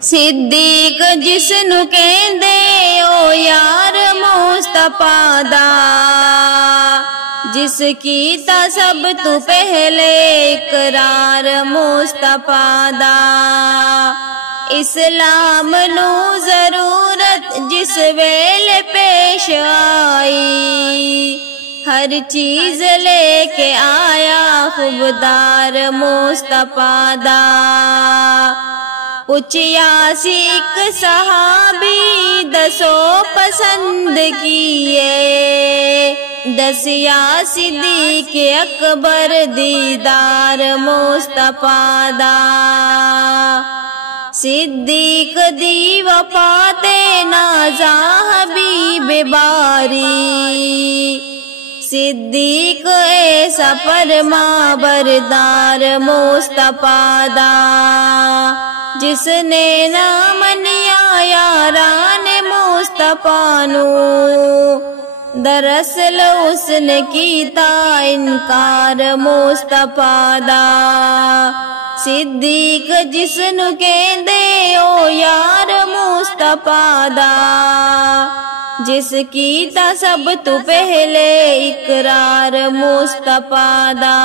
صدیق جس نو کہندے او یار مصطفیٰ دا، جس کیتا سب تو پہلے اقرار مصطفیٰ دا، اسلام نو ضرورت جس ویلے پیش آئی، ہر چیز لے کے آیا خبردار مصطفیٰ دا۔ پوچھیا ایک صحابی دسو پسند کیے، دسیا صدیق اکبر دیدار مصطفیٰ دا۔ صدیق دی وفات نازا حبیب باری، صدیق ایسا فرما بردار مصطفیٰ دا، جس نے نہ منیا یاران مصطفیٰ نو، دراصل اس نے کیتا انکار مصطفیٰ دا۔ صدیق جس نو کہندے او یار مصطفیٰ دا، جس کیتا سب تو پہلے اقرار مصطفیٰ دا۔